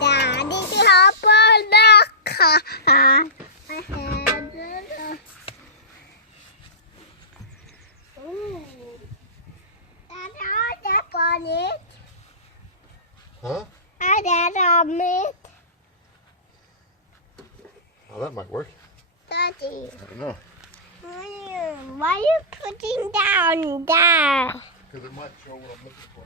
Daddy, hop on the car. I had it. Ooh. That's all that on it. Huh? I that on it. Oh, that might work. Daddy. I don't know. Why are you putting down there? Because it might show what I'm looking for.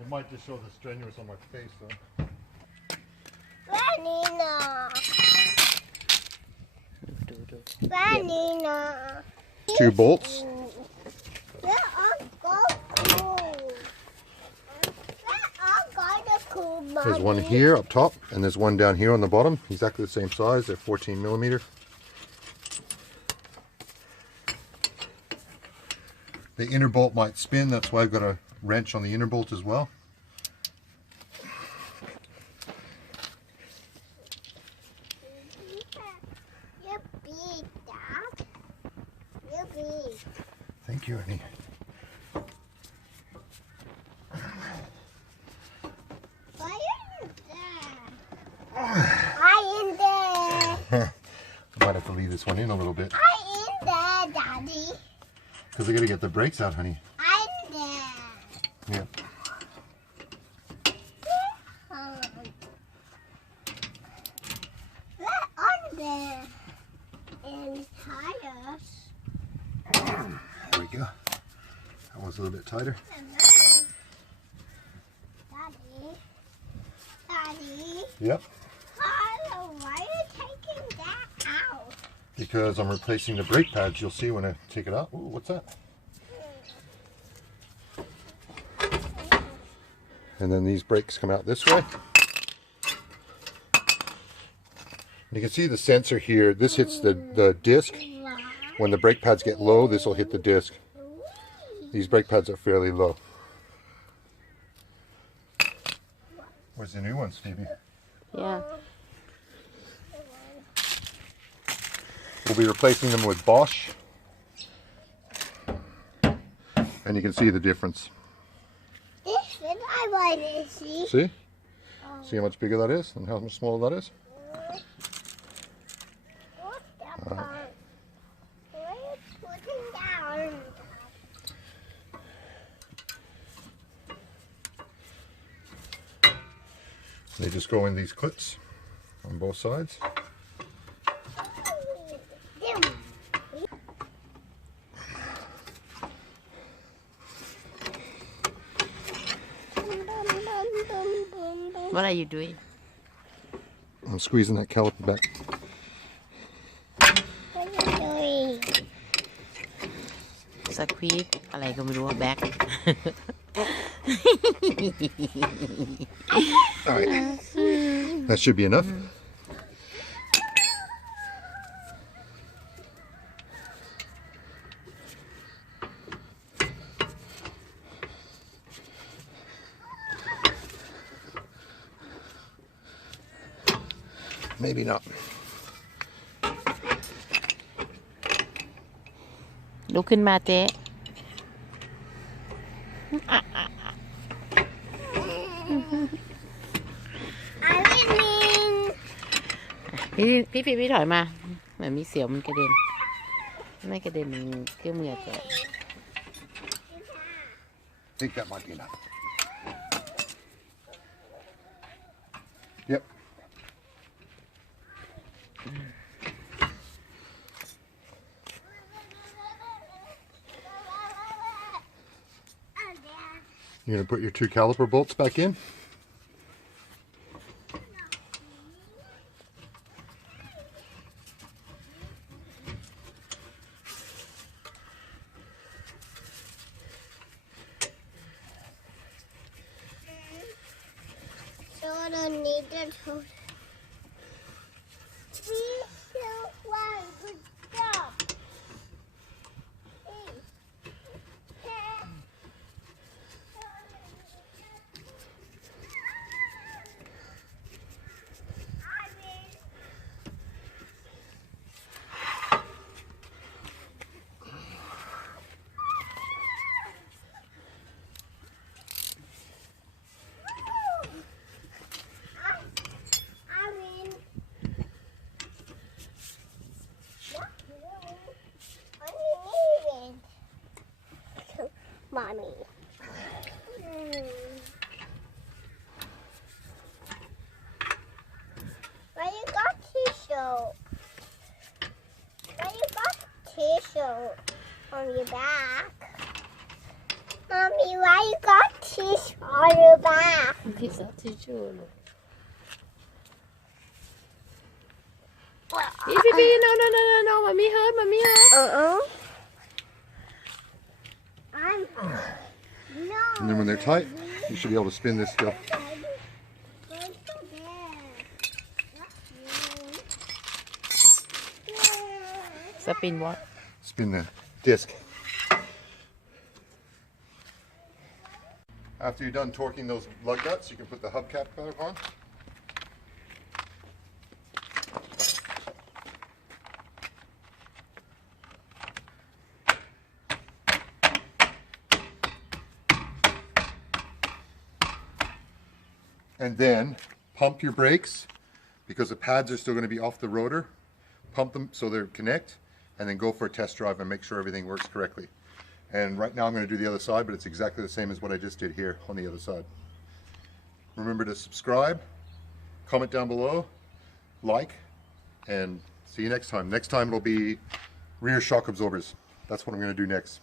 It might just show the strenuous on my face, though. Vanina. Vanina. 2 bolts. Where are cool There's one here up top, and there's one down here on the bottom. Exactly the same size. They're 14 millimeter. The inner bolt might spin. That's why I've got a wrench on the inner bolt as well. You're big, Dad. You're big. Thank you, Ernie. Why are you there? I in there. I might have to leave this one in a little bit. I in there, Daddy. Because I got to get the brakes out, honey. I'm there. Yeah. We're on there. And tires. There we go. That one's a little bit tighter. Daddy. Daddy. Yep. Carlo, why are you taking that out? Because I'm replacing the brake pads. You'll see when I take it out. Ooh, what's that? And then these brakes come out this way. You can see the sensor here. This hits the disc. When the brake pads get low, this will hit the disc. These brake pads are fairly low. Where's the new one, Stevie? Yeah. We'll be replacing them with Bosch. And you can see the difference. This one I want to see. See? See how much bigger that is and how much smaller that is? What's that part? Where are you putting down? They just go in these clips on both sides. What are you doing? I'm squeezing that caliper back. What are you doing? สควีซอะไรก็ไม่รู้ว่าแบ็ค All right. That should be enough. Maybe not. ลุกขึ้นมาเจ๊ พี่ถอยมาเหมือนมีเสียวมันกระเด็นไม่กระเด็นมันเกี่ยวมือแก I think that might be enough. Yep. You're going to put your 2 caliper bolts back in? So I don't need it. Good job. Mommy. Why you got tissue? Why you got tissue on your back? Mommy, why you got tissue on your back? พี่สาวทิชชู่ลูกพี่ no no no no no มันมีเฮิร์ตมันมีเฮิร์ต No. And then when they're tight, you should be able to spin this still. Spin what? Spin the disc. After you're done torquing those lug nuts, you can put the hubcap back on. And then pump your brakes because the pads are still going to be off the rotor. Pump them so they connect, and then go for a test drive and make sure everything works correctly. And right now I'm going to do the other side, but it's exactly the same as what I just did here on the other side. Remember to subscribe, comment down below, like, and see you next time. Next time it'll be rear shock absorbers. That's what I'm going to do next.